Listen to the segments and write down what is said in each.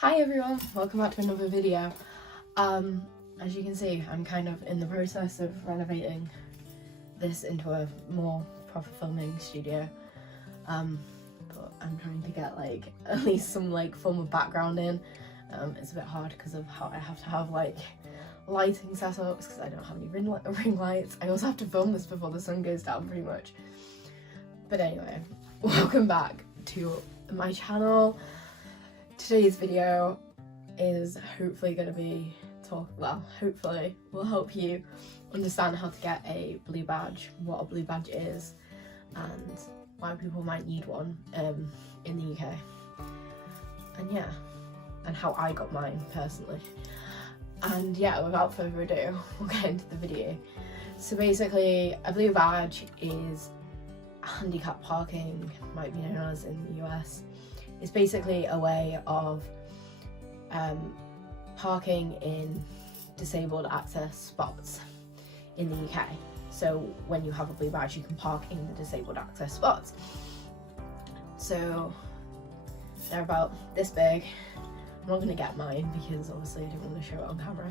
Hi everyone, welcome back to another video. As you can see, I'm kind of in the process of renovating this into a more proper filming studio. But I'm trying to get like at least some form of background in. It's a bit hard because of how I have to have lighting setups because I don't have any ring lights. I also have to film this before the sun goes down pretty much. But anyway, welcome back to my channel. Today's video is hopefully going to be hopefully will help you understand how to get a blue badge, what a blue badge is, and why people might need one in the UK. And yeah, and how I got mine personally. And yeah, without further ado, we'll get into the video. So basically, a blue badge is handicap parking, might be known as in the US. It's basically a way of parking in disabled access spots in the UK. So when you have a blue badge, you can park in the disabled access spots. So they're about this big. I'm not going to get mine because obviously I don't want to show it on camera.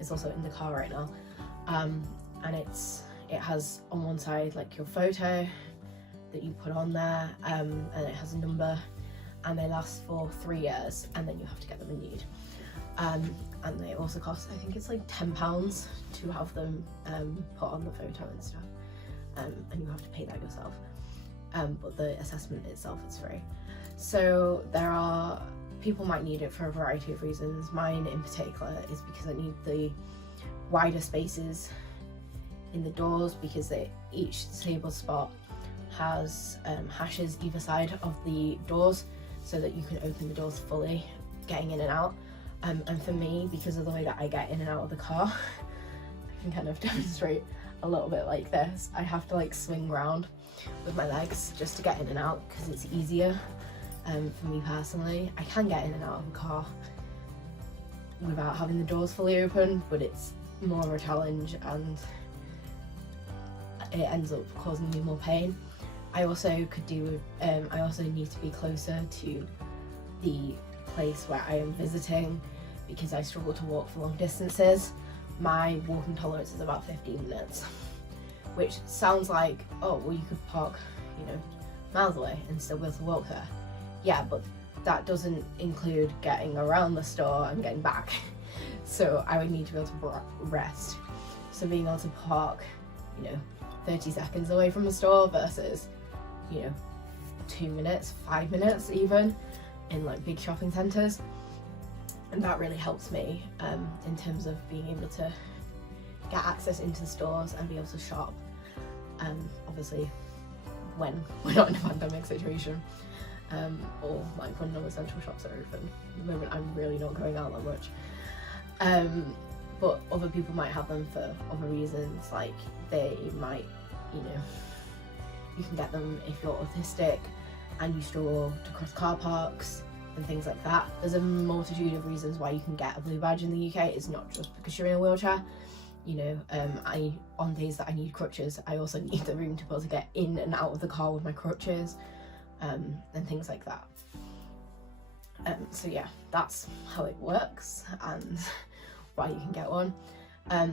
It's also in the car right now. And it has on one side your photo that you put on there, and it has a number, and they last for 3 years, and then you have to get them renewed. And they also cost, I think it's £10 to have them put on the photo and stuff, and you have to pay that yourself. But the assessment itself is free. So people might need it for a variety of reasons. Mine in particular is because I need the wider spaces in the doors, because each disabled spot has hashes either side of the doors, so that you can open the doors fully, getting in and out. And for me, because of the way that I get in and out of the car, I can kind of demonstrate a little bit like this. I have to swing around with my legs just to get in and out, because it's easier for me personally. I can get in and out of the car without having the doors fully open, but it's more of a challenge and it ends up causing me more pain. I also I also need to be closer to the place where I am visiting, because I struggle to walk for long distances. My walking tolerance is about 15 minutes, which sounds like, oh, well, you could park, miles away and still be able to walk there. Yeah, but that doesn't include getting around the store and getting back. So I would need to be able to rest. So being able to park, 30 seconds away from the store versus 2 minutes, 5 minutes even, in big shopping centres, and that really helps me in terms of being able to get access into the stores and be able to shop. Obviously, when we're not in a pandemic situation, or when non-essential shops are open. At the moment, I'm really not going out that much. But other people might have them for other reasons, they might, you can get them if you're autistic and you struggle to cross car parks and things like that. There's a multitude of reasons why you can get a blue badge in the UK. It's not just because you're in a wheelchair. On days that I need crutches, I also need the room to be able to get in and out of the car with my crutches, and things like that. So yeah, that's how it works and why you can get one.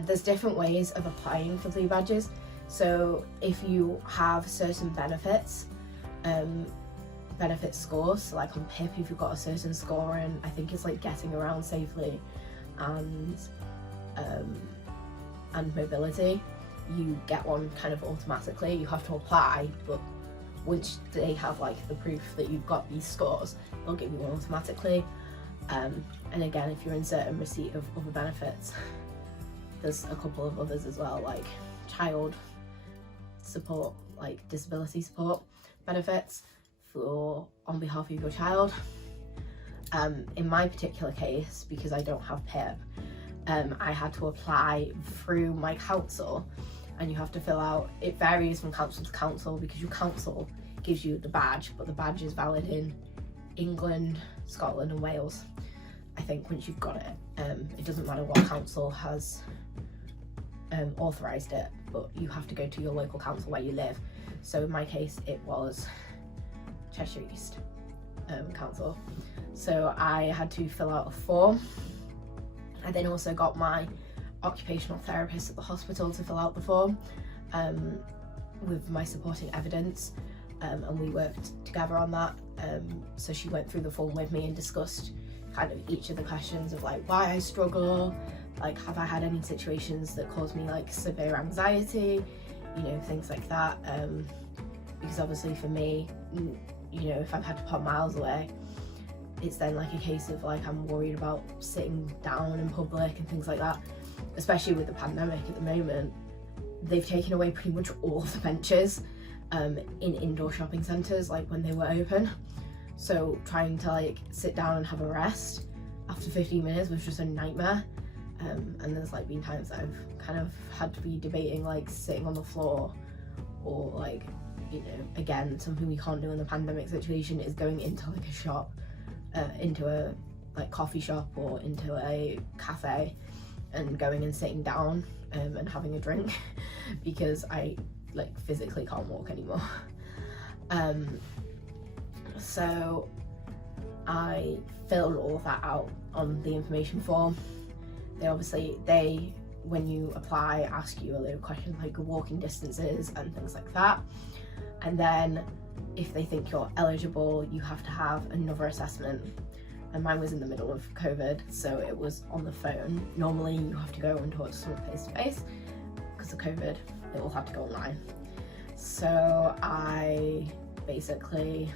There's different ways of applying for blue badges. So if you have certain benefit scores, so on PIP, if you've got a certain score in, I think it's getting around safely and mobility, you get one kind of automatically. You have to apply, but once they have the proof that you've got these scores, they'll give you one automatically. And again, if you're in certain receipt of other benefits, there's a couple of others as well, like child support, disability support benefits on behalf of your child. In my particular case, because I don't have PIP, I had to apply through my council, and you have to fill out, it varies from council to council, because your council gives you the badge, but the badge is valid in England, Scotland and Wales. I think once you've got it, it doesn't matter what council has authorised it, but you have to go to your local council where you live. So in my case, it was Cheshire East. council. So I had to fill out a form. I then also got my occupational therapist at the hospital to fill out the form with my supporting evidence, and we worked together on that. So she went through the form with me and discussed kind of each of the questions of like why I struggle, like have I had any situations that cause me like severe anxiety, you know, things like that. Because obviously for me, you know, if I've had to pop miles away, it's then like a case of like I'm worried about sitting down in public and things like that. Especially with the pandemic at the moment, they've taken away pretty much all the benches in indoor shopping centres like when they were open. So trying to like sit down and have a rest after 15 minutes was just a nightmare. And there's like been times that I've kind of had to be debating like sitting on the floor, or like, you know, again, something we can't do in the pandemic situation is going into like a shop, into a like coffee shop or into a cafe and going and sitting down and having a drink because I like physically can't walk anymore. So I filled all of that out on the information form. They when you apply, ask you a load of questions like walking distances and things like that. And then if they think you're eligible, you have to have another assessment. And mine was in the middle of COVID, so it was on the phone. Normally you have to go and talk to someone face to face. Because of COVID, they all have to go online. So I basically,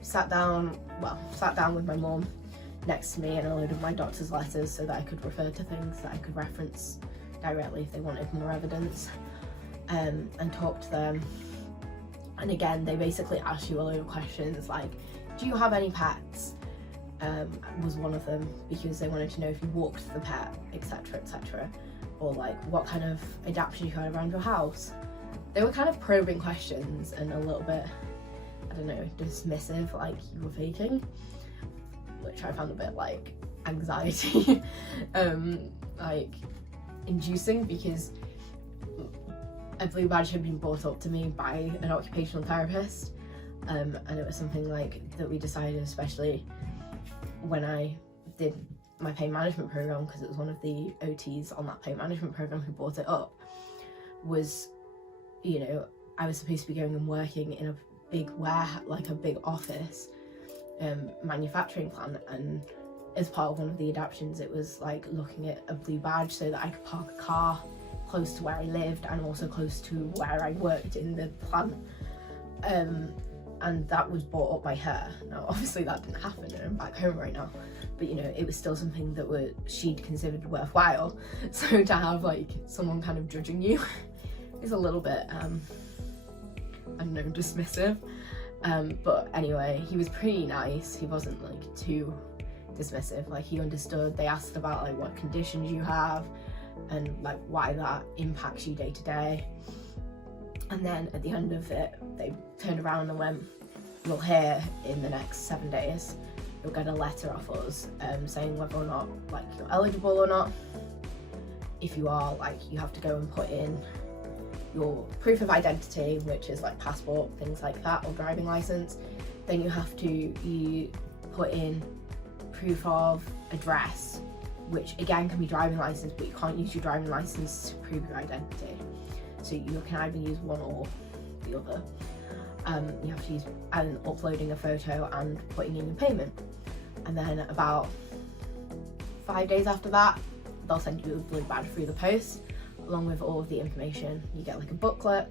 sat down with my mum next to me and a load of my doctor's letters so that I could refer to things that I could reference directly if they wanted more evidence, and talk to them. And again, they basically ask you a load of questions like, do you have any pets? Was one of them, because they wanted to know if you walked the pet, etc, etc, or like what kind of adaptation you had around your house. They were kind of probing questions and a little bit, I don't know, dismissive, like you were faking, which I found a bit like anxiety like inducing, because a blue badge had been brought up to me by an occupational therapist, and it was something like that we decided, especially when I did my pain management program, because it was one of the OTs on that pain management program who brought it up, was, you know, I was supposed to be going and working in a big like a big office manufacturing plant, and as part of one of the adaptions it was like looking at a blue badge so that I could park a car close to where I lived and also close to where I worked in the plant, and that was brought up by her. Now obviously that didn't happen and I'm back home right now, but you know, it was still something that she'd considered worthwhile. So to have like someone kind of judging you is a little bit I don't know, dismissive. But anyway, he was pretty nice. He wasn't like too dismissive, like he understood. They asked about like what conditions you have and like why that impacts you day to day. And then at the end of it, they turned around and went, you'll hear in the next 7 days, you'll get a letter off us saying whether or not like you're eligible or not. If you are, like, you have to go and put in your proof of identity, which is like passport, things like that, or driving license. Then you have to put in proof of address, which again can be driving license, but you can't use your driving license to prove your identity. So you can either use one or the other. You have to use uploading a photo and putting in your payment. And then about 5 days after that, they'll send you a blue badge through the post, along with all of the information. You get like a booklet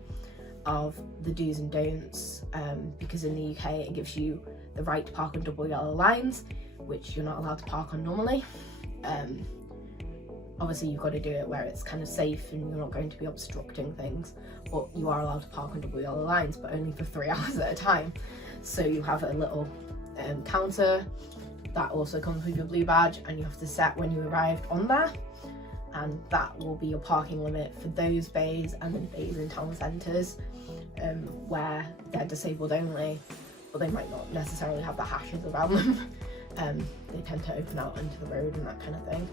of the do's and don'ts, because in the UK it gives you the right to park on double yellow lines, which you're not allowed to park on normally. Obviously you've got to do it where it's kind of safe and you're not going to be obstructing things, but you are allowed to park on double yellow lines, but only for 3 hours at a time. So you have a little counter that also comes with your blue badge, and you have to set when you arrived on there, and that will be your parking limit for those bays and the bays in town centres where they're disabled only, but they might not necessarily have the hashes around them. They tend to open out into the road and that kind of thing.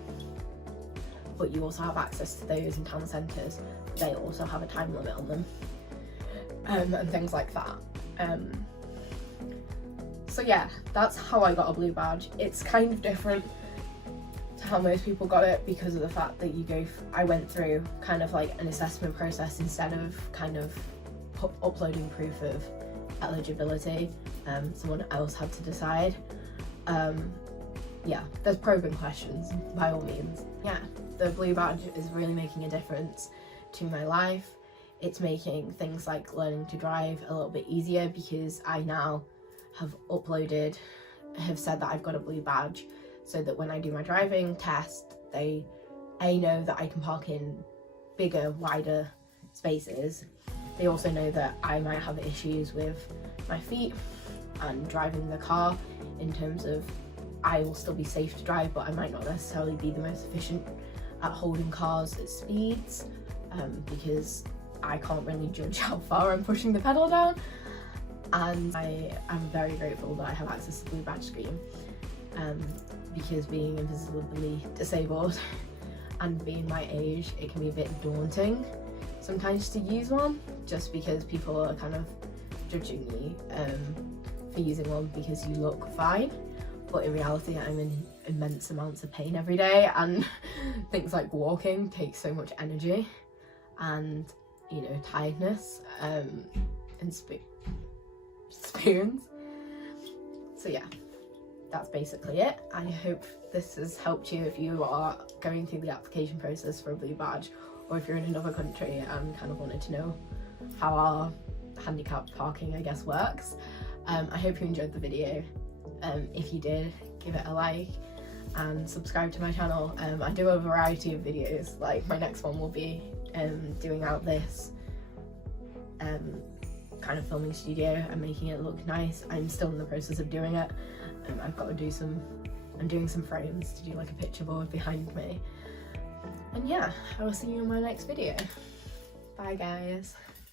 But you also have access to those in town centres. They also have a time limit on them, and things like that. So yeah, that's how I got a blue badge. It's kind of different to how most people got it because of the fact that I went through kind of like an assessment process instead of kind of uploading proof of eligibility. Someone else had to decide. Yeah, there's probing questions by all means. Yeah, the blue badge is really making a difference to my life. It's making things like learning to drive a little bit easier because I now have said that I've got a blue badge, so that when I do my driving test, they know that I can park in bigger, wider spaces. They also know that I might have issues with my feet and driving the car, in terms of I will still be safe to drive, but I might not necessarily be the most efficient at holding cars at speeds, because I can't really judge how far I'm pushing the pedal down. And I am very grateful that I have access to the blue badge scheme, because being invisibly disabled and being my age, it can be a bit daunting sometimes to use one, just because people are kind of judging me for using one because you look fine, but in reality I'm in immense amounts of pain every day, and things like walking take so much energy and, you know, tiredness and experience. So yeah, that's basically it. I hope this has helped you if you are going through the application process for a blue badge, or if you're in another country and kind of wanted to know how our handicapped parking, I guess, works. I hope you enjoyed the video. If you did, give it a like and subscribe to my channel. I do a variety of videos, like my next one will be doing out this kind of filming studio and making it look nice. I'm still in the process of doing it. I've got to do I'm doing some frames to do like a picture board behind me. And yeah, I will see you in my next video. Bye guys.